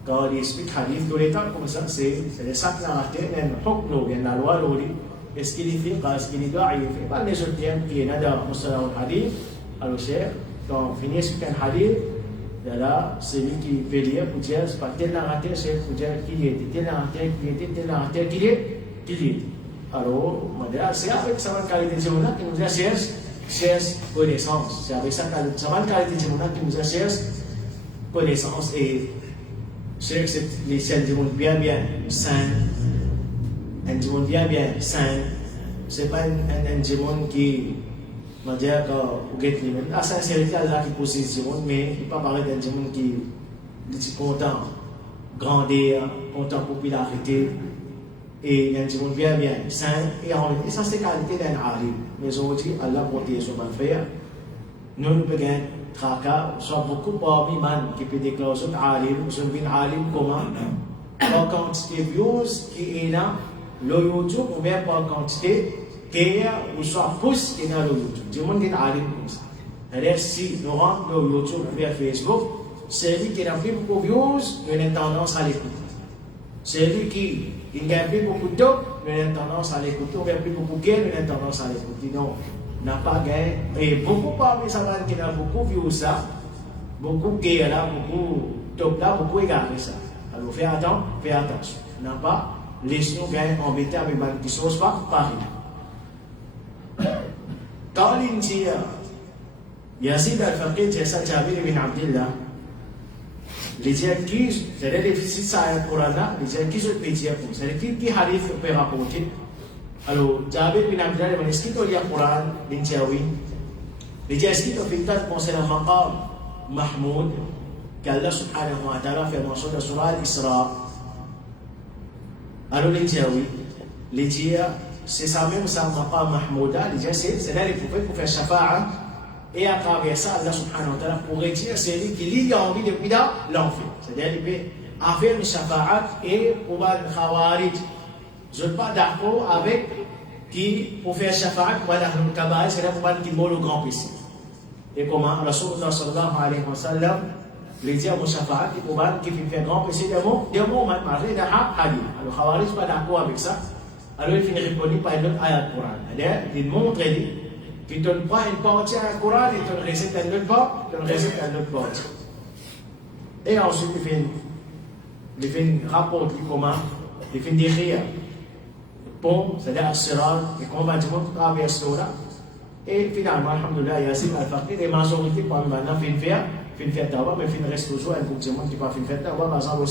quand il explique hadith, tous les temps comme ça, c'est les 5 narrateurs, il y a un hukm, il y a une loi, est-ce qu'il est fait, est-ce qu'il est daïf, et pas les autres termes qui est dans le hadith, alors chef, quand on finit expliquer un hadith, là, c'est lui qui peut lire pour dire, c'est pas tel narrateur, c'est pour dire qu'il était, tel narrateur qui était, tel narrateur qui est. Alors, c'est avec sa qualité de Jimouna qui nous a cherché connaissance. C'est avec sa qualité de Jimouna qui nous a cherché connaissance. Et c'est les ciels du monde bien sain, un du monde bien sain. C'est pas un du monde qui. On va dire que la sincérité là qui possède ce monde, mais il ne peut pas parler d'un monde qui est content, grandir, content popularité, et il y a un monde bien sain, et ça c'est la qualité d'un alim. Mais aujourd'hui, Allah protège son frère. Nous pouvons gagner tracas, soit beaucoup parmi les qui peut déclarer son alim, son alim comment, par quantité de views qui est là, le YouTube, ou bien par quantité ou soit pouce qui est dans le YouTube. Du monde qui est alim comme ça. C'est-à-dire, si nous rentrons dans YouTube ou bien Facebook, celui qui a fait beaucoup de views, nous avons tendance à l'écouter. Celui qui a fait beaucoup de top, nous avons tendance à l'écouter. Ou bien plus beaucoup de gain, nous avons tendance à l'écouter. Non, n'a pas gagné. Et beaucoup parmi ça, qui a beaucoup de views ça, beaucoup de gain là, beaucoup de top là, beaucoup égaré ça. Alors, fais attention. N'a pas, laissez-nous gagner embêter avec des choses pas pareilles. قال انت يزيد الفقيه جسا جابر بن عبد الله لجاكي c'est-à-dire les six ayats Coran là lejaki je peux dire pour c'est-à-dire qui hadith peut rapporter alors Jabir bin Abdullah il escrito il Coran l'injawi lejaki escrito fitat concernant maqam Mahmoud qu'Allah subhanahu wa ta'ala fait mention de Surah Al-Isra. Alors les dire oui, les dire c'est ça même ça maqam mahmouda, les dire c'est là les prophètes pour faire shafa'a et à travers ça Allah subhanahu wa ta'ala pourrait dire c'est lui qui a envie de quitter l'enfer. C'est-à-dire il peut faire une shafa'a et pour les khawarij. Je ne suis pas d'accord avec qui pour faire shafa'a pour le kabaï, c'est là pour qui mort le grand péché. Et comment Rasulullah sallallahu alayhi wa sallam les dire au shafa'a qui fait grand péché de mots malgré le hadith. Alors khawarij pas d'accord avec ça. Alors il finit répondre par une autre ayat du Coran. C'est-à-dire il montre qu'il ne donne pas une partie à Coran, il te récite un autre partie. Et ensuite il fait un rapport du comment, il fait décrire bon, c'est-à-dire Sirat, et combattement traverse là. Et finalement, alhamdoulilah, Yassine al-Faqih, les majorités parmi maintenant fin faire tawa, mais fin reste toujours un groupe de monde qui pas fin faire tawa, basant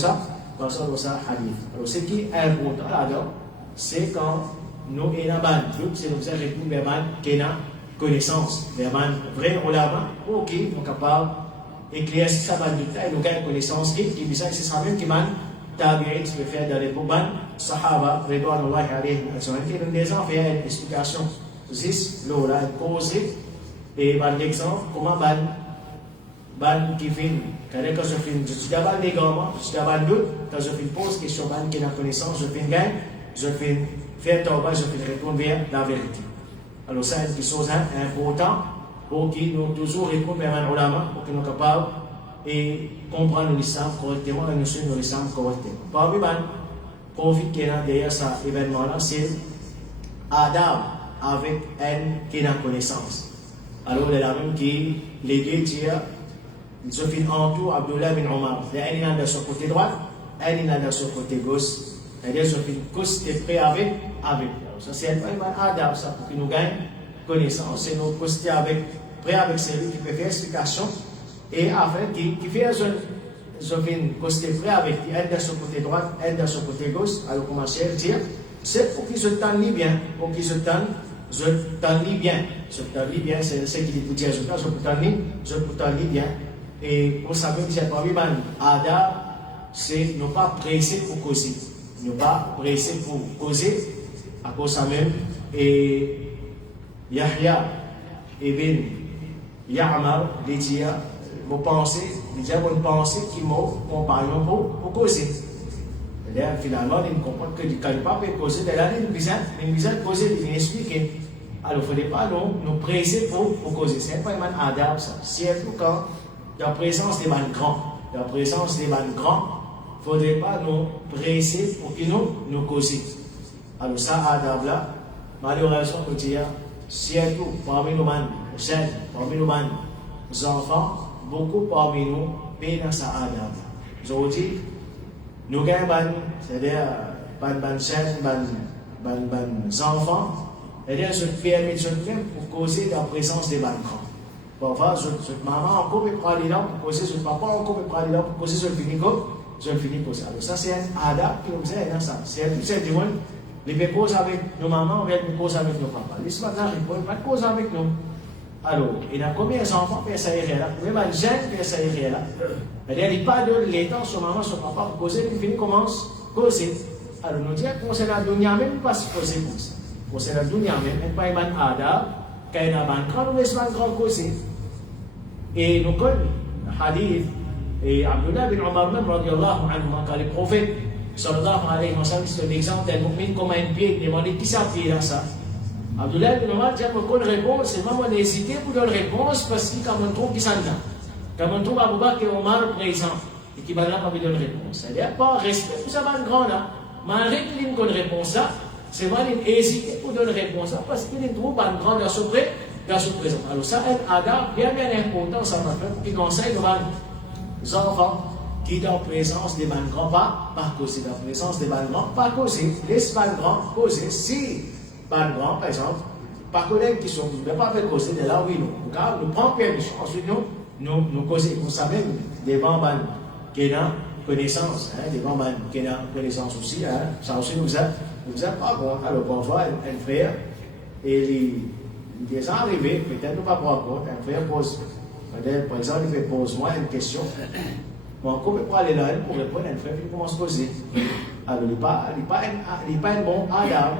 sur ça hadith. Alors ce qui est important là-dedans, c'est quand nous et la bande, c'est nous faire répondre vers man qui a connaissance, vers man vrai ulama, ok, nous sommes capables d'éclaircir ça bande de taille, nous gagnons connaissance qui bizarre, c'est ça même qui man tabi'in qui peut faire dans les bouban, sahaba, ridwanullahi alayhim, qui nous déjà fait une explication, juste là, cause et par exemple, comment ban qui fait, quand je fais, je suis d'abord des gamins, je suis d'abord doute, quand je fais pose question ban qui a connaissance, je fais gain, je fais faire tauba, je fais répondre vers la vérité. Alors ça, c'est une chose importante pour qu'ils nous toujours répondent vers un ulama, pour qu'ils nous capables et comprendre l'islam correctement et nous suivre l'islam correctement. Parmi les profits qu'il y a derrière cet événement-là, c'est Adam avec un qui a connaissance. Alors, il y a la même qui, les deux tiers, ils ont fait en tout Abdullah bin Omar. Il y a un de son côté droit, un de son côté gauche. C'est-à-dire, ils ont fait une course et prêt avec. Alors, ça, c'est un Adam, ça, pour qu'il nous gagne connaissance. C'est nous poster prêt avec celui qui peut faire explication. Et après, qui fait une poster prêt avec un de son côté droit, un de son côté gauche. Alors, commencer à dire, c'est pour qu'ils se tendent bien, pour qu'ils se tendent bien. Se tendent bien, c'est ce qu'il dit, je peux tendre bien. Et pour savoir que c'est pas bien, Ada, c'est ne pas presser pour causer. Ne pas presser pour causer, à cause ça même. Et Yahya, Ibn Ya'mar, les dire, vos pensées, bonne pensée qui m'ont parlé pour causer. C'est-à-dire, finalement, ils ne comprennent que du calpa peut causer, de là, ils nous causer, ils nous expliquent. Alors, il ne faudrait pas nous presser pour causer. C'est pas un adab, ça. Surtout quand, dans la présence des man grands, il ne faudrait pas nous presser pour qu'ils nous causent. Alors, ça, adab là, malheureusement, on dit, surtout parmi nos man jeunes, parmi nos man enfants, beaucoup parmi nous, peinent ça adab. Aujourd'hui, nous gagnons, c'est-à-dire, ban jeunes, ban enfants, c'est-à-dire, je permets de même pour causer la présence des grands. Parfois, je maman encore peut prendre là pour causer, je papa encore peut prendre là pour causer, je finis pour ça. Alors, ça, c'est un adab qui nous aide dans ça. C'est du monde, les peut causer avec nos mamans, on vient de causer avec nos papas. L'histoire là, ils ne peuvent pas causer avec nous. Alors, il y a combien d'enfants qui ça irait là? Même un jeune qui ça irait là. C'est-à-dire, il parle de l'état, son maman, son papa pour causer, puis il commence à causer. Alors, nous disons qu'on s'est la dunya même pas se poser pour ça. Qu'on s'est la dunya même, pas un adab, quand il y a un grand, nous laissons un grand causer. Et nous connaissons le hadith, et Abdullah bin Omar même, radiallahu anhu, quand le prophète, sallallahu alayhi wa sallam, c'est un exemple d'un mu'min comme un pied, il demandait qui s'appuie dans ça. Abdullah bin Omar dit qu'on réponse, c'est vraiment hésité pour donner réponse parce qu'il quand on trouve qui s'en a. Quand on trouve Abu Bakr et Omar présent, et qui va là pas donner réponse. C'est-à-dire pas respect pour ça, un grand là. Malgré qu'il ait une réponse là, c'est vraiment hésité pour donner réponse là parce qu'il trouve un grand dans son présent. Alors ça, un adab bien important, ça va faire pour qu'il enseigne aux enfants qui dans la présence des grands pas causer, dans la présence des grands pas causer, laisse grands causer, si grands, par exemple, par collègues qui sont, ne pas faire causer de là où ils nous prenons permission, ensuite nous causer pour ça même, des bons qui ont connaissance, des bons qui ont connaissance aussi, ça aussi nous a pas bon. Alors parfois, un frère, et il est arrivé, peut-être pas pour un frère pose, par exemple, il fait pose moi une question, Bon, comment pour aller là, pour répondre, elle fait, il commence à poser. Alors, il n'est pas un bon Adam,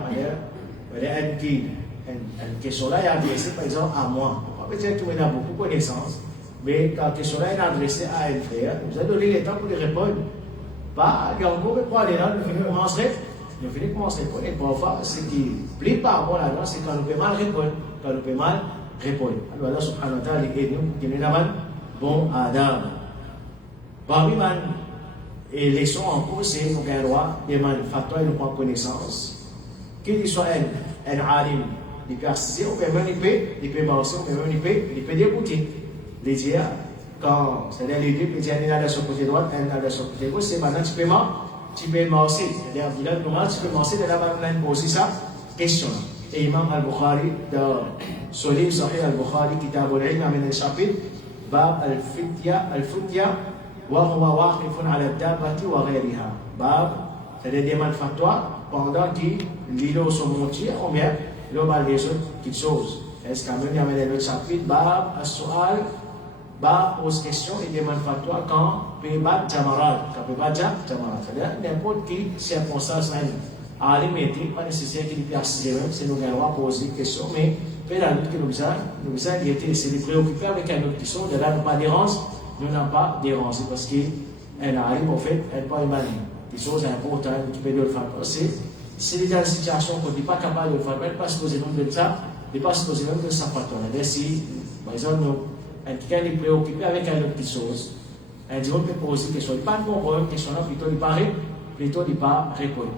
une question là est adressée par exemple à moi. Peut-être que vous avez beaucoup de connaissances, mais quand la question là est adressée à un frère, vous allez donner le temps pour lui répondre. Pas, il y a encore pour aller là, nous finissons commencer à répondre. Et parfois, ce qui plaît par rapport à là, c'est quand nous pouvons mal répondre. Alors, Allah subhanahu wa ta'ala aide nous pour que nous ayons bon Adam. Parmi les leçons en cours, c'est nous avons le droit de facteurs et de prendre connaissance. Qu'il soit un alim, il peut assister, on peut même il peut marcher, on peut même il peut débouter. Les dire, quand c'est-à-dire les deux, il peut aller dans son côté droit, un dans son côté gauche, c'est maintenant tu peux marcher. C'est-à-dire, tu peux marcher, de là, on a posé ça, question. Et Imam Al-Bukhari, dans son livre Sahih Al-Bukhari, Kitab al-Ilm, amène le chapitre, Bab al-Futya, وهو واقف على الدابة وغيرها باب c'est-à-dire des fatwa pendant que l'îlot se monte ou bien l'homme a des autres petites choses. Est-ce qu'à il y a le chapitre bab as-su'al bab pose question et demande fatwa quand peut battre jamarat c'est-à-dire n'importe qui circonstance à alimenter pas nécessaire qu'il puisse assister même c'est nous allons poser question mais peut la lutte que nous a été c'est les préoccuper avec un autre question de là ne pas déranger nous n'avons pas dérangé parce qu'elle arrive en fait, elle pas imaginer. Des choses importantes qui peuvent le faire. C'est dans une situation qu'on n'est pas capable de le faire, elle n'est pas supposée même de ça, elle n'est pas supposée même de ça faire. Si, par exemple, quelqu'un est préoccupé avec une autre chose, elle dit on peut poser une question, il ne pas comprendre une question, plutôt il paraît, plutôt il ne pas répondre.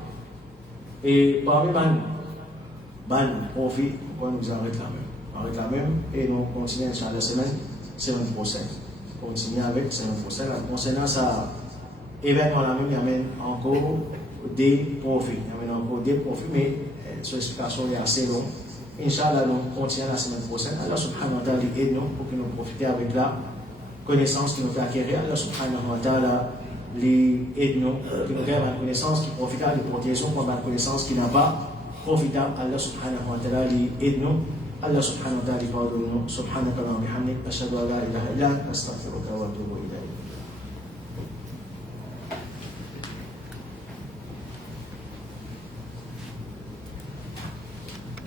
Et parmi les profits, pourquoi nous arrêtons là même, et nous continuons sur la semaine prochaine. Continuer avec c'est concernant ça événement là même il y amène encore des profits mais son explication est assez longue. Inch'Allah nous continuons la semaine prochaine. Allah subhanahu wa ta'ala aide nous pour que nous profitions avec la connaissance que nous avons acquérir. Allah subhanahu wa ta'ala aide nous pour que nous ayons une connaissance qui profite de protection pour une connaissance qui n'a pas profitable. Allah subhanahu wa ta'ala aide nous. Allah subhanahu wa ta'ala pardonne nous. Subhanaka wa bihamdik ashhadu an la ilaha illa anta astaghfiruka